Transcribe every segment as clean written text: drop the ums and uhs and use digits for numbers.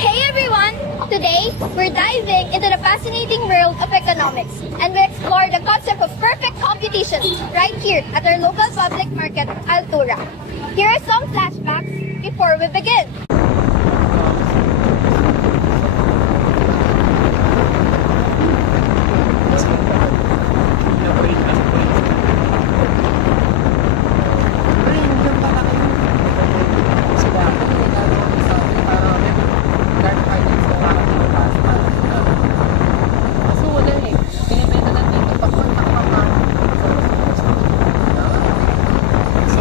Hey everyone! Today, we're diving into the fascinating world of economics and we explore the concept of perfect competition right here at our local public market, Altura. Here are some flashbacks before we begin.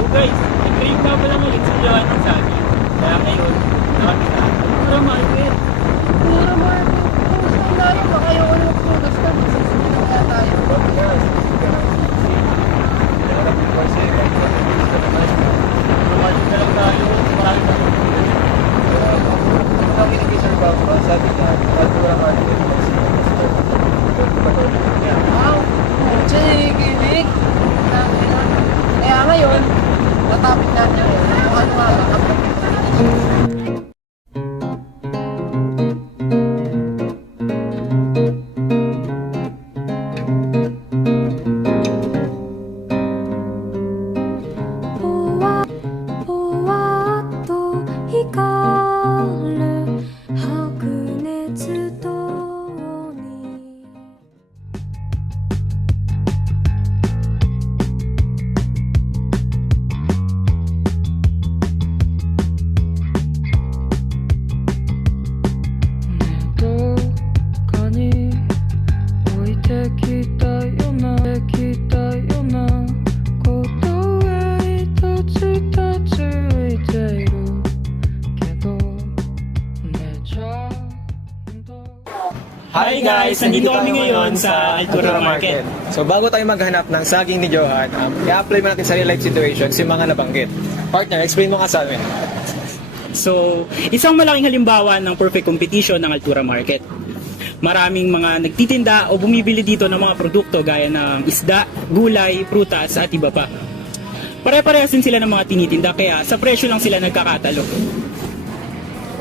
Guys, i-break na pala ulit sa Johan ng sabi. Kaya ngayon, nakakita. Pura market. Pura market. Kung saan tayo, baka yung ano products na magsisimula kaya tayo. Market na lang tayo. Marami pa rin. Ang kinag-sir ba, sabi niya, Altura Market. Wow! Chikilig! Kaya ngayon, natapit natin yung ano nga lang. Hi guys! Nandito kami ngayon sa Altura Market. So bago tayo maghanap ng saging ni Johan, i-apply mo natin sa real life situations yung mga nabanggit. Partner, explain mo nga sa amin. So, isang malaking halimbawa ng perfect competition ng Altura Market. Maraming mga nagtitinda o bumibili dito ng mga produkto gaya ng isda, gulay, prutas at iba pa. Pare-parehas din sila ng mga tinitinda kaya sa presyo lang sila nagkakatalo.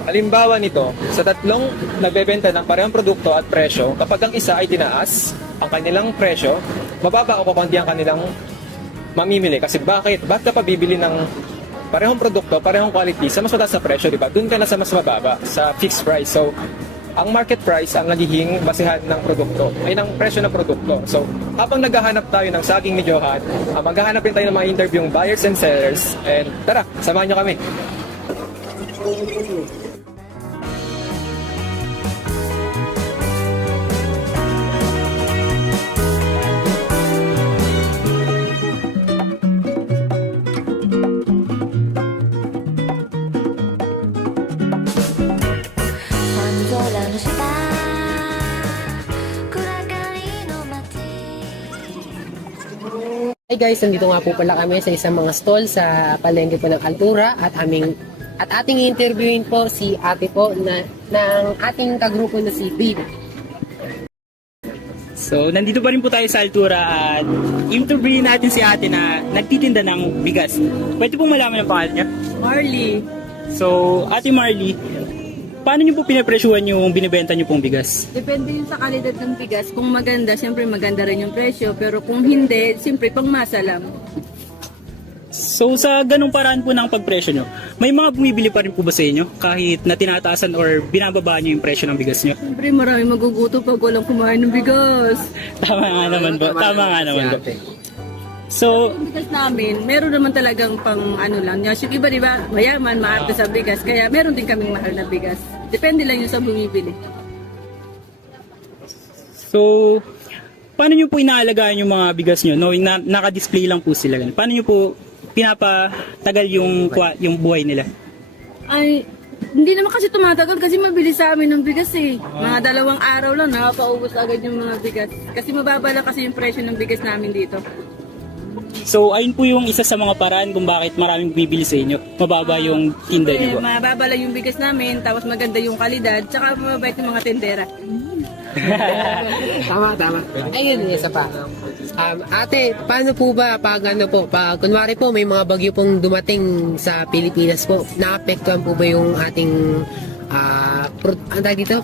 Halimbawa nito, sa tatlong nagbebenta ng parehong produkto at presyo, kapag ang isa ay tinaas ang kanilang presyo, mababa o kukunti ang kanilang mamimili. Kasi bakit? Bakit ka pa bibili ng parehong produkto, parehong quality sa mas mataas na presyo, di ba? Doon ka na sa mas mababa, sa fixed price. So, ang market price ang nagiging basihan ng produkto, ay ng presyo ng produkto. So, habang naghahanap tayo ng saging ni Johan, maghahanap rin tayo ng mga interviewing buyers and sellers. And tara, samahan nyo kami. Hi guys, nandito nga po pala kami sa isang mga stall sa palengke po ng Altura at ating interviewin po si ate po ng ating kagrupo na si Bill. So, nandito pa rin po tayo sa Altura at interviewin natin si ate na nagtitinda ng bigas. Pwede pong malaman yung pangalan niya? Marley, So, Ate Marley, paano niyo po pinapresyuhan yung binibenta niyo pong bigas? depende yun sa kalidad ng bigas. Kung maganda, siyempre maganda rin yung presyo. Pero kung hindi, siyempre pangmasa lang. So, sa ganung paraan po ng pagpresyo niyo, may mga bumibili pa rin po ba sa inyo kahit na tinataasan or binababa niyo yung presyo ng bigas niyo? Siyempre marami maguguto pag walang kumain ng bigas. Tama nga naman po. Tama nga naman po. So, Yung bigas namin, meron naman talagang pang ano lang. Yung iba, di ba, mayaman, maarte sa bigas. Kaya meron din kaming mahal na bigas. Depende lang yun sa bumibili. so paano niyo po inaalagaan yung mga bigas niyo knowing na naka-display lang po sila? Paano niyo po pinapatagal yung buhay nila? Ay, hindi naman kasi tumatagal kasi mabilis sa amin ng bigas eh. Mga 2 araw lang, nakapaubos agad yung mga bigas. Kasi mababa lang kasi yung presyo ng bigas namin dito. So, ayun po yung isa sa mga paraan kung bakit maraming bibili sa inyo. Mababa yung tinda niyo po. Mababa lang yung bigas namin, tapos maganda yung kalidad, tsaka mababait yung mga tendera. Tama. Ayun, isa pa. Ate, paano po ba pag kunwari po may mga bagyo pong dumating sa Pilipinas po, naapektuhan po ba yung ating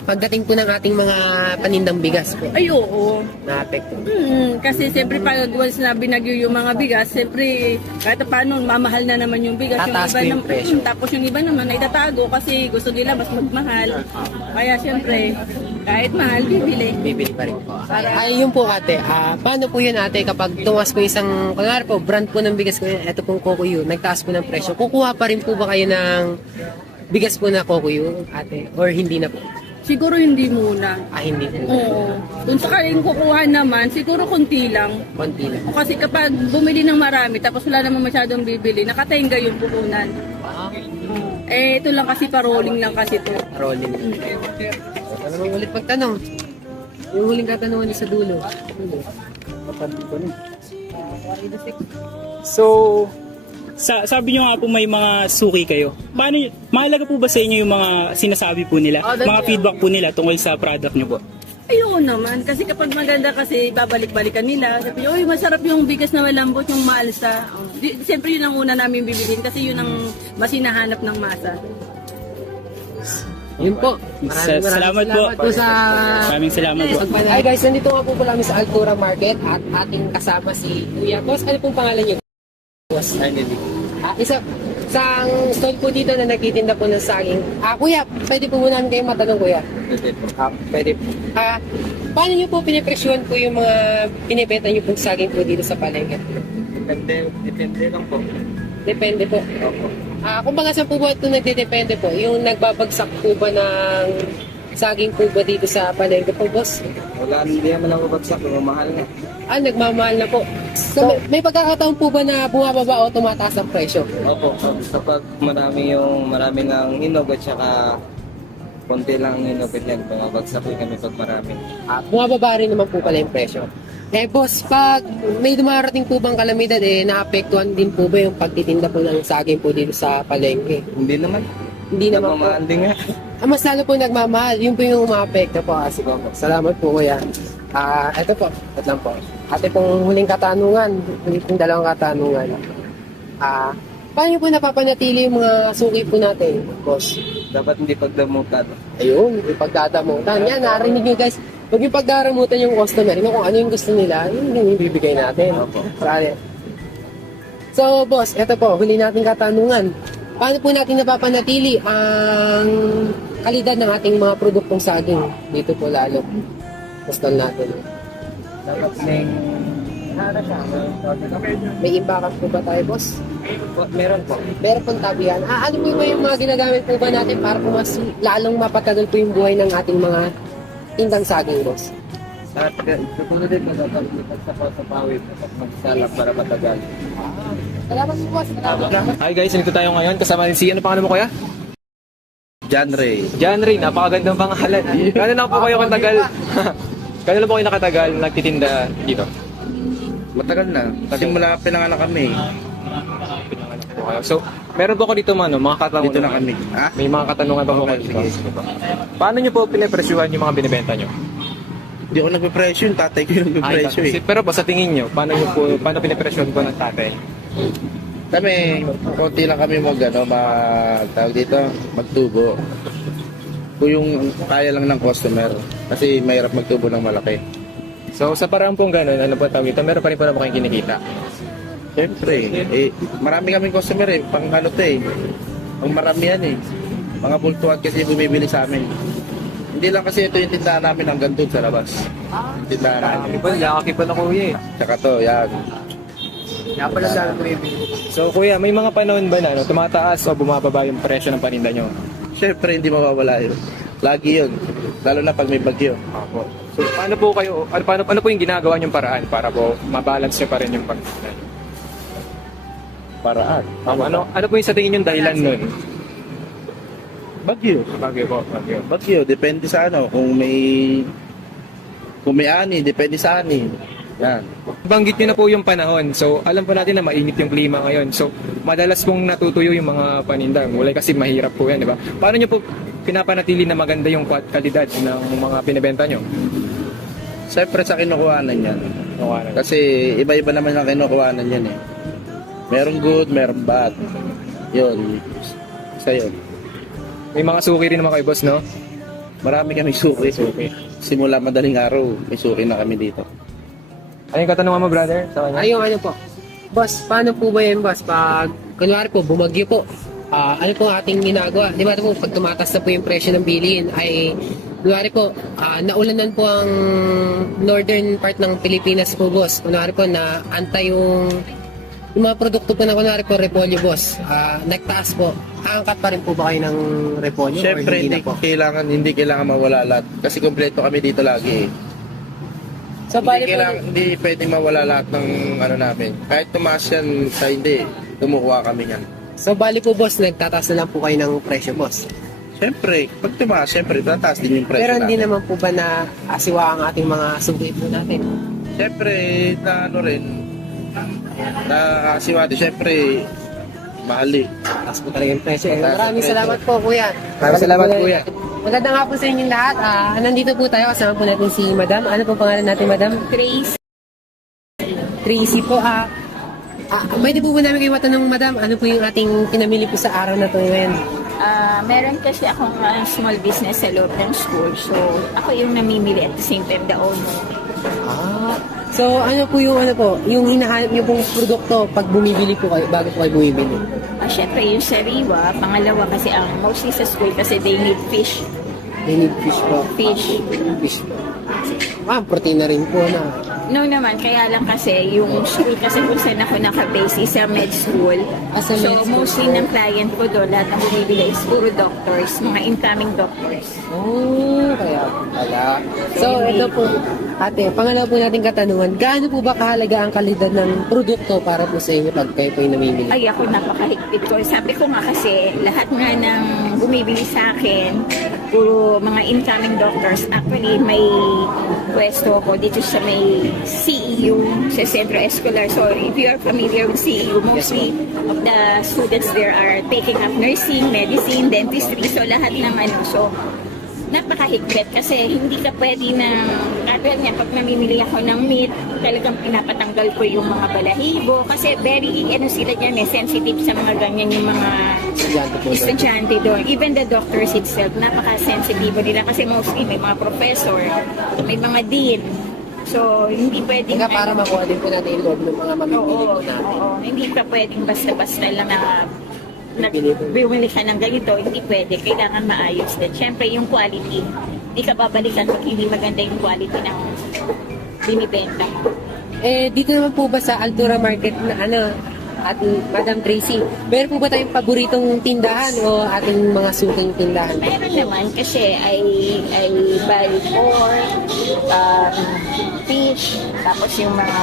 pagdating po ng ating mga panindang bigas po, Ay, oo. na-apekto. Kasi siyempre pag once na binagyo yung mga bigas, siyempre kahit paano mamahal na naman yung bigas. Tataas po yung presyo. Tapos yung iba naman ay tatago kasi gusto nila mas magmahal. Kaya siyempre, kahit mahal, bibili. Bibili pa rin po. Ay, yun po ate, paano po yun ate kapag tumas po isang, kunwari po, brand po ng bigas ko yun, ito pong Kokuyu, nagtaas po ng presyo, kukuha pa rin po ba kayo ng bigas po na Kokuyu ate? Or hindi na po? Siguro hindi muna. Hindi po. Oo. Kung sakaling kukuha naman, siguro konti lang. Konti lang. Kasi kapag bumili ng marami tapos wala naman masyadong bibili, nakatenga yung puhunan. Ito lang kasi pa-rolling lang kasi to. Rolling. Ano naman ulit pagtanong? Yung huling katanungan niyo sa dulo. So, sabi nyo nga po may mga suki kayo. Mahalaga po ba sa inyo yung mga sinasabi po nila? Mga feedback po nila tungkol sa product nyo po? Ayoko naman. Kasi kapag maganda kasi babalik-balikan nila. Sabi, oy, masarap yung bigas na malambot, yung maalsa. Siyempre yun ang una namin bibilin kasi yun ang mas hinahanap ng masa. Yun po. Salamat po. sa... Maraming salamat po. Hi guys, nandito nga po pala kami sa Altura Market at ating kasama si Kuya. Boss, ano pong pangalan niyo? Boss. Isang stall po dito na nagtitinda po ng saging. Kuya, pwede po muna namin kayo matanong, Kuya? Pwede po. Paano niyo po pinipresyuhan po yung mga pinibenta niyo pong saging po dito sa palengke? Depende lang po. Depende po. Kung baga saan po ba ito nagdedepende po? Yung nagbabagsak po ba ng saging po ba dito sa palengke po, boss? Wala, hindi naman ang babagsak, mahal na. Nagmamahal na po. So, may pagkakataon po ba na bumababa o tumataas ang presyo? Opo, kapag marami ng hinog at saka konti lang hinog at yan, bumabagsak rin kami pag marami. Bumababa rin naman po pala yung presyo. Boss, pag may dumarating po bang kalamidad, naapektuhan din po ba yung pagtitinda po ng saging po dito sa palengke? Hindi naman. Hindi naman po. Nagmamahal din nga. Mas lalo po nagmamahal. Yun po yung umaapekto po. Sige po. Salamat po, kuya. Ito po. Ito lang po. Ate pong huling katanungan. Huling dalawang katanungan. Paano po napapanatili yung mga suki po natin, boss? Dapat hindi pagdamutan. Ayun, ipagdadamutan. Yan, narinig nyo guys. Huwag yung pagdaramutan yung customer. Kung ano yung gusto nila, yun yung ibibigay natin. So, boss, ito po. Huli natin katanungan. Paano po natin napapanatili ang kalidad ng ating mga produktong saging dito po lalo? Postal natin. Dapat May imbakan po ba tayo, boss? meron po. Meron pong tabihan. Ano po ba yung mga ginagamit po ba natin para po mas lalong mapatagal po yung buhay ng ating mga tindang saging, boss? At tutulad din na dapat sa pawid at magsalak para matagal. Salamat po, boss. Salamat. Hi guys, nandito tayo ngayon. Kasama din si, ano pangalan mo kuya? John Ray. John Ray, napakagandang pangalan. Gano'n na po kayo katagal? Gano'n na po kayo nakatagal nagtitinda dito? Matagal na. Simula pinanganak kami. Okay. So, meron po ko dito mga katanungan. Dito na kami. May mga katanungan pa po kayo dito. Sige. Paano nyo po pinapresyuhan yung mga binibenta nyo? Hindi ako nagpe-presyo. Yung tatay ko yung nagpe-presyo eh. Pero po sa tingin nyo, paano pinapresyuhan po ng tatay? Kami, konti lang kami tawag dito, magtubo. Kung yung kaya lang ng customer. Kasi mahirap magtubo ng malaki. So, sa parang pong gano'n, ano po tawag ito, meron pa rin po na ba kayong kinikita? Siyempre, marami kaming customer pang ano to pang maramihan Mga bultuhan kasi bumibili sa amin. Hindi lang kasi ito yung tindahan namin hanggang doon sa labas. Tindahan namin. Laki pa na kuya eh. Tsaka to, yan. So kuya, may mga panahon ba na tumataas o bumababa yung presyo ng paninda nyo? Siyempre, hindi mawawala yun. Lagi yun. Lalo na pag may bagyo. Opo. So paano po kayo, ano po yung ginagawa nyong paraan para po mabalance nyo pa rin yung pagtinda? Paraan. Ano po yung sa tingin yung dahilan nun? Bagyo. Bagyo po, bagyo. Bagyo, depende sa Kung may ani, depende sa ani. Yan. Banggit nyo na po yung panahon. So alam po natin na mainit yung klima ngayon. So madalas pong natutuyo yung mga paninda. Mulay kasi mahirap po yan, di ba? Paano nyo po pinapanatili na maganda yung kalidad ng mga binibenta nyo? Siyempre sa kinukuhanan yan. Kasi iba-iba naman ang kinukuhanan yan Merong good, merong bad. Yun. Sa yun. May mga suki rin naman kayo, boss, no? Marami kami suki. Simula madaling araw, may suki na kami dito. Ano yung katanungan mo, brother? Sa kanya? Ay, yung ano po. Boss, paano po ba yan, boss? Pag, kunwari po, bumagyo po, ano po ating ginagawa? Di ba po, pag tumatas na po yung presyo ng bilihin, ay, kunwari po, naulanan po ang northern part ng Pilipinas po, boss. Kunwari po, na antay yung mga produkto po na kunwari po, repolyo, boss. Nagtaas po. Aangkat pa rin po ba kayo ng repolyo? Siyempre, or hindi na po? kailangan mawala lahat. Kasi kompleto kami dito lagi. So, bali po, Hindi pwedeng mawala lahat ng ano namin. Kahit tumaas yan sa hindi, kumukuha kami yan. so, bali po, boss, nagtataas na lang po kayo ng presyo, boss. Siyempre, pag tumaas, siyempre, tataas din yung presyo Pero hindi namin. naman po ba na asiwa ang ating mga suki po natin? Siyempre, na ano rin, na siwati, siyempre, mahal eh. Taas po talaga yung presyo. Mataas ang Maraming presyo. salamat po, kuya. Maraming salamat, kuya. Maganda nga po sa inyong lahat. Nandito po tayo, kasama po natin si Madam. Ano po pangalan natin, Madam? Trace. Tracy po. Pwede po ba namin kayo matanong, Madam, ano po yung ating pinamili po sa araw na ito ngayon? Meron kasi akong small business sa loob ng school. So, ako yung namimili at the same time the owner. So, ano po, yung hinahanap niyo pong produkto pag bumibili po kayo, bago po kayo bumibili? Siyempre, yung sariwa. Pangalawa kasi ang mostly sa school kasi they need fish. They need fish po. Fish. Fish po. Protein na rin po na. No naman, kaya lang kasi yung school kasi kung saan ako nakabase is sa med school. Sa So, med school. mostly ng client ko doon, lahat ng bumibili is puro doctors, mga incoming doctors. Kaya po pala. So, ito po, ate, pangalawa po natin katanungan, gaano po ba kahalaga ang kalidad ng produkto para po sa inyo pag kayo po yung namimili? Ay, ako napakahigpit ko. Sabi ko nga kasi, lahat nga ng bumibili sa akin, puro mga incoming doctors. Actually, may pwesto ako dito sa may CEU, sa Centro Escolar. So, if you are familiar with CEU, mostly of the students there are taking up nursing, medicine, dentistry. So, lahat ng ano. So, napakahigpit kasi hindi ka pwede na katulad niya pag namimili ako ng meat talagang pinapatanggal ko yung mga balahibo kasi very sila dyan sensitive sa mga ganyan yung mga Estudyante po. estudyante doon even the doctors itself napaka-sensitive nila kasi mostly may mga professor may mga dean so hindi pwedeng Kaya para makuha din po natin yung loob ng mga mamimili po natin. oo, hindi ka pwedeng basta-basta lang na bumili ka ng ganito, hindi pwede. Kailangan maayos din. Siyempre, yung quality. Hindi ka babalikan pag hindi maganda yung quality ng binibenta mo. Dito naman po ba sa Altura Market na at Madam Tracy, meron po ba tayong paboritong tindahan o ating mga suking tindahan? Meron naman kasi I buy pork, fish, tapos yung mga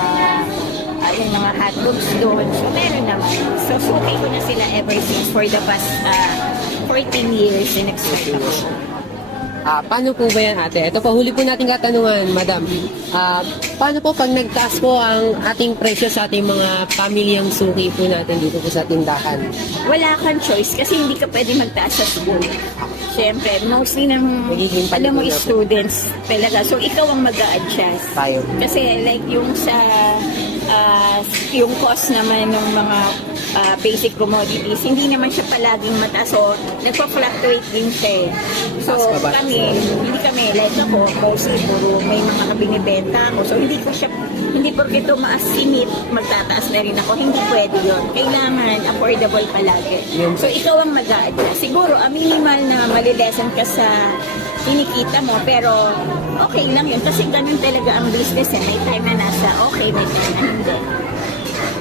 hotdogs doon. So, meron naman. So, sukay ko na sila ever since for the past 14 years in expect ako. Paano po ba yan, ate? Ito po, huli po natin katanungan, Madam. Paano po pag nagtaas po ang ating presyo sa ating mga pamilyang suki po natin dito po sa tindahan? Wala kang choice kasi hindi ka pwede magtaas sa school. Siyempre, mostly Magiging alam mo, palibot na po. students talaga. So, ikaw ang mag-a-adjust. Tayo. Kasi like yung sa yung cost naman ng mga basic commodities, hindi naman siya palaging mataas. So, nagpa-fluctuate din siya eh. So, Taas pa ba? hindi kami, like ako, mostly puro may mga binibenta ako. So, hindi porke tumaas si meat, magtataas na rin ako. Hindi pwede yun. Kailangan affordable palagi. So, ikaw ang mag-a-adjust. Siguro, minimal na malilesen ka sa kinikita mo, pero okay lang yun. Kasi ganun talaga ang business. May time na nasa okay, may time na hindi.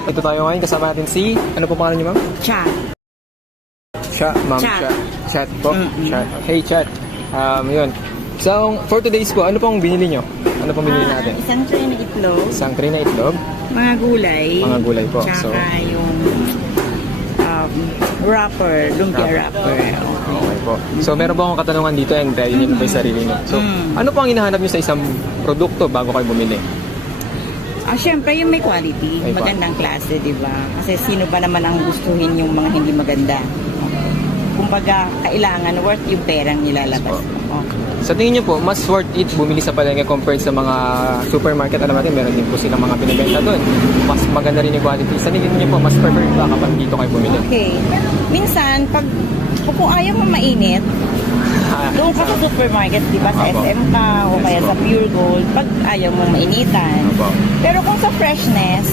Ito tayo ngayon, kasama natin si, ano po pangalan niyo, ma'am? Cha. Ma'am Chat. Chat po. Chat. Hey, Chat. Yun. So, for today's po, ano pong binili nyo? Ano pong binili natin? Isang tray na itlog, Isang tray na itlog, mga gulay, mga gulay po. tsaka So, yung wrapper, lumpia wrapper. okay po. So, meron po akong katanungan dito and yun po yung sarili nyo. So, ano po ang hinahanap nyo sa isang produkto bago kayo bumili? Siyempre, yung may quality, May magandang klase, di ba? Kasi sino ba naman ang gustuhin yung mga hindi maganda? Kumbaga, kailangan worth yung perang nilalabas. Okay. Sa tingin nyo po, mas worth it bumili sa palengke compared sa mga supermarket? Alam natin, meron din po silang mga binibenta doon. Mas maganda rin yung quality. Sa tingin nyo po, mas preferred ba kapag dito kayo bumili? Okay. Minsan, kung ayaw mo mainit, Doon ka sa supermarket, di ba, sa Opo. SM ka o kaya sa Pure Gold, pag ayaw mong mainitan. Opo. Pero kung sa freshness,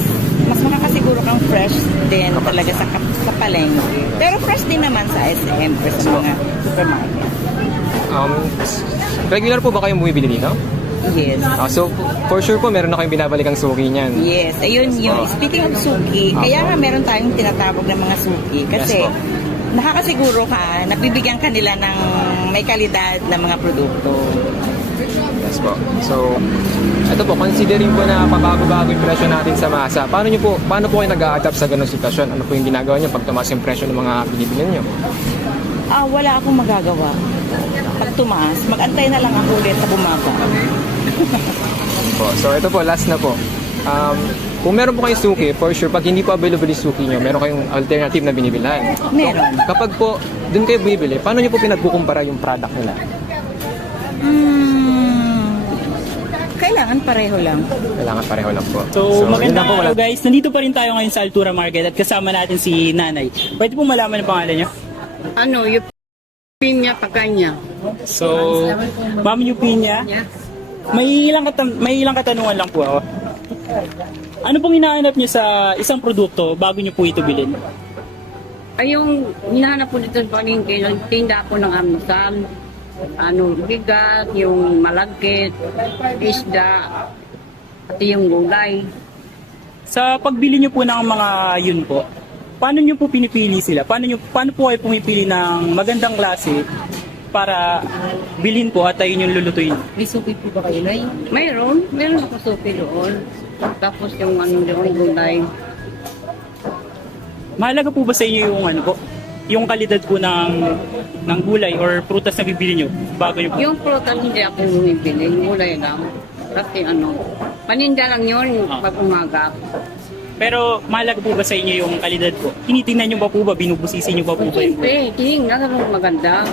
mas makakasiguro kang fresh din talaga sa palengke. Pero fresh din naman sa SM or sa mga supermarket. Regular po ba kayong bumibili dito? Yes. So, for sure po, meron na kayong binabalik ang suki niyan. Yes, ayun yun. Oh. Speaking of suki, kaya nga meron tayong tinatawag ng mga suki kasi Yes po. nakakasiguro ka, nabibigyan ka nila ng may kalidad na mga produkto. Yes po. So, ito po, considering po na pabago-bago yung presyo natin sa masa, paano po kayo nag-a-adapt sa ganung sitwasyon? Ano po yung ginagawa niyo pag tumaas yung presyo ng mga binibili niyo? Wala akong magagawa. Pag tumaas, mag-antay na lang ako ulit sa bumaba. So, ito po, last na po. Kung meron po kayong suki, for sure, pag hindi po available yung suki nyo, meron kayong alternative na binibilhan. Meron. Kapag po, dun kayo bumibili, paano nyo po pinagkukumpara yung product nila? Kailangan pareho lang. Kailangan pareho lang po. So, yun magandang lang po, araw guys. Nandito pa rin tayo ngayon sa Altura Market at kasama natin si Nanay. Pwede po malaman ang pangalan niyo? Ano, yung pinya pagkanya. So, Ma'am Yupinia, may ilang katanungan lang po ako. Ano pong hinahanap niyo sa isang produkto bago niyo po ito bilhin? Ay, yung hinahanap po dito sa palengke, nagtinda ako ng almusal, bigat, yung malagkit, isda, at yung gulay. Sa pagbili niyo po ng mga yun po, paano niyo po pinipili sila? Paano po kayo pumipili ng magandang klase para bilhin po at ayun yung lulutuin? May suki po ba kayo, Nay? Meron ako suki doon. Tapos yung doon, gulay. Mahalaga po ba sa inyo yung yung kalidad po ng gulay or prutas na bibili niyo bago niyo po? Yung prutas hindi ako bumibili, yung gulay lang. Kasi paninda lang yun pag umaga. Pero mahalaga po ba sa inyo yung kalidad po? Tinitingnan niyo ba po ba? Binubusisi niyo ba po ba yung Siyempre, tingnan ka maganda.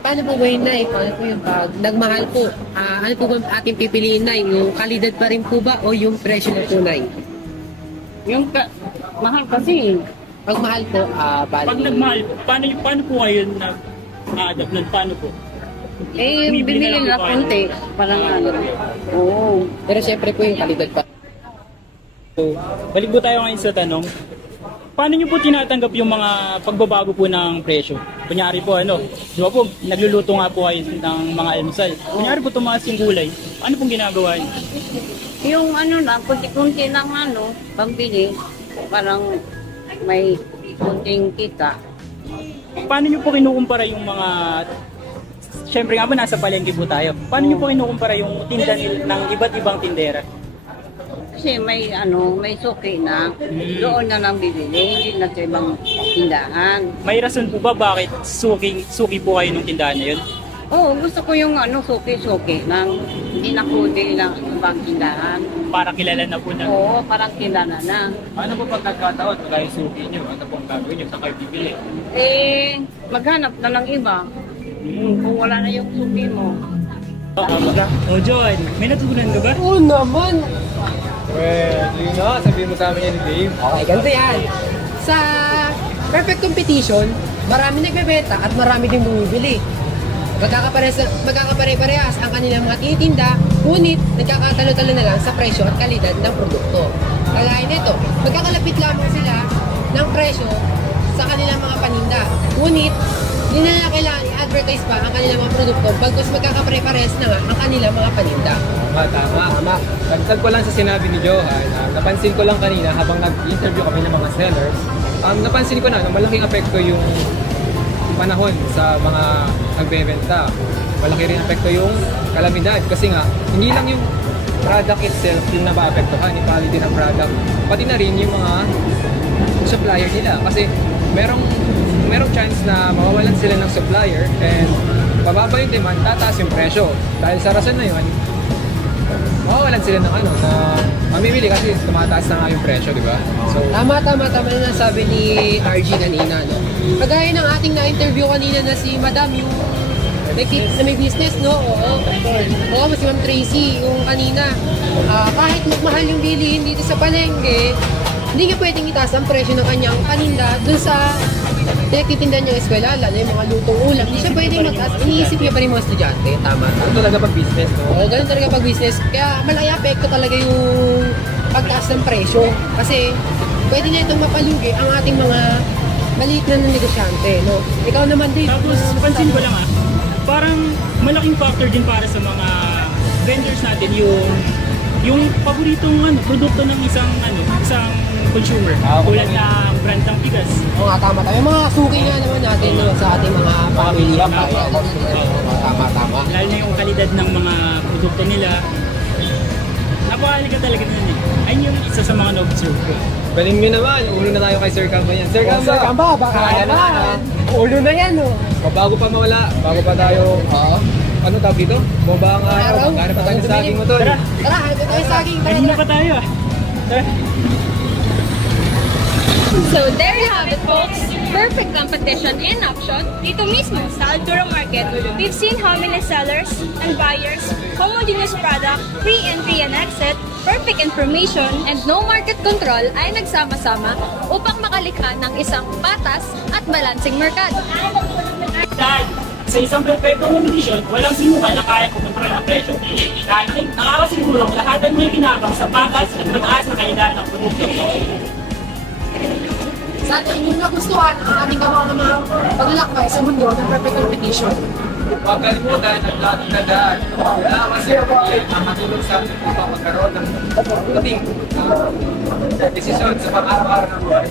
Paano po ba yun, Nay? Paano po yung pag nagmahal po? Ano po ba ating pipiliin, Nay? Yung kalidad pa rin po ba o yung presyo na po, Nay? Yung mahal kasi. Pag mahal po, bali. pag nagmahal po, paano po kayo nag-adapt nun? Paano po? Bibili na konti. Parang Oo. Pero syempre po yung kalidad pa. So, balik po tayo ngayon sa tanong. Paano niyo po tinatanggap yung mga pagbabago po ng presyo? Kunyari po di ba po, nagluluto nga po kayo ng mga almusal. Kunyari po tumaas yung gulay. Ano pong ginagawa niyo? Yung lang, kunti-kunti lang pambili. Parang may kunting kita. Paano niyo po kinukumpara yung mga... Siyempre nga po, nasa palengke po tayo. Paano niyo po kinukumpara yung tinda ng iba't ibang tindera? Kasi may suki na. Doon na lang bibili. Hindi na sa ibang tindahan. May rason po ba bakit suki po kayo ng tindahan na yun? Oo, gusto ko yung suki-suki lang. Hindi na kundi lang ibang tindahan. Para kilala na po na. Oo, parang kilala na. Ano po pag nagkataon, kaya suki niyo, ano po ang gagawin niyo sa kayo bibili? Maghanap na lang iba. Kung wala na yung suki mo. John, may natutunan ka ba? Oo naman! Well, sabihin mo sa amin yan ni Dave. Okay, ganito yan. Sa perfect competition, marami nagbebenta at marami din bumibili. Magkakapare-parehas ang kanilang mga tinitinda, ngunit nagkakatalo-talo na lang sa presyo at kalidad ng produkto. Kagaya nito, magkakalapit lamang sila ng presyo sa kanilang mga paninda. Ngunit, hindi na nila kailangan i-advertise pa ang kanilang mga produkto bagkus magkakapare-parehas na nga ang kanilang mga paninda. Tama. Dagdag ko lang sa sinabi ni Johan, napansin ko lang kanina habang nag-interview kami ng mga sellers, napansin ko na malaking apekto yung panahon sa mga nagbebenta. Malaki rin apekto yung kalamidad kasi nga hindi lang yung product itself yung nabaapektuhan, yung quality ng product, pati na rin yung mga supplier nila kasi merong chance na mawawalan sila ng supplier and pababa yung demand, tataas yung presyo. Dahil sa rason na yun, mawawalan sila ng na mamimili kasi tumataas na nga yung presyo, di ba? So, Tama na sabi ni RG kanina, no? Kagaya ng ating na-interview kanina na si Madam, yung may business, no? Oo, si Ma'am Tracy, yung kanina. Kahit magmahal yung bilihin dito sa palengke, hindi niya pwedeng itaas ang presyo ng kanyang paninda dun sa pinagtitinda niya eskwela, lalo yung mga lutong ulam, hindi siya pwedeng mag-as. Iniisip niya pa rin mga estudyante, tama. Ito talaga pag business, no? Oo, ganun talaga pag business. Kaya malaki apekto talaga yung pagtaas ng presyo. Kasi pwede na itong mapalugi ang ating mga maliit na negosyante, no? Ikaw naman, Dave. Tapos, pansin ko lang parang malaking factor din para sa mga vendors natin yung paboritong produkto ng isang consumer. Tulad ng brand ng bigas. Oo nga, tama. Yung mga suki nga naman natin no, sa ating mga pamilya. Tama. Lalo na yung kalidad ng mga produkto nila. Napakahalaga talaga nun eh. Ayun yung isa sa mga na-observe ko. Galing mo naman, ulo na tayo kay Sir Camba yan. Sir Camba! Sir Kamba, baka Kaya na, ulo na yan, no? Bago pa mawala, bago pa tayo, ano tawag dito? Bumaba ang araw, magkano pa tayo sa saging mo to? Tara! Tara, hanap tayo sa saging. Kanina pa tayo ah. Tara! So there you have it, folks. Perfect competition and option dito mismo sa Altura Market. We've seen how many sellers and buyers, homogeneous product, free entry and exit, perfect information, and no market control ay nagsama-sama upang makalikha ng isang patas at balansing merkado. Dahil sa isang perfectong competition, walang sinuka na kaya kumontrol ng presyo. Dahil nakakasigurong lahat ng may kinabang sa patas at mataas na kalidad ng produkto. Sa atin, yung nagustuhan ang ating gawa ng mga paglalakbay sa mundo ng perfect competition. Huwag kalimutan ang dating tandaan. Wala kasi ang matulog sa ating upang magkaroon ng puting desisyon sa pang-araw-araw ng buhay.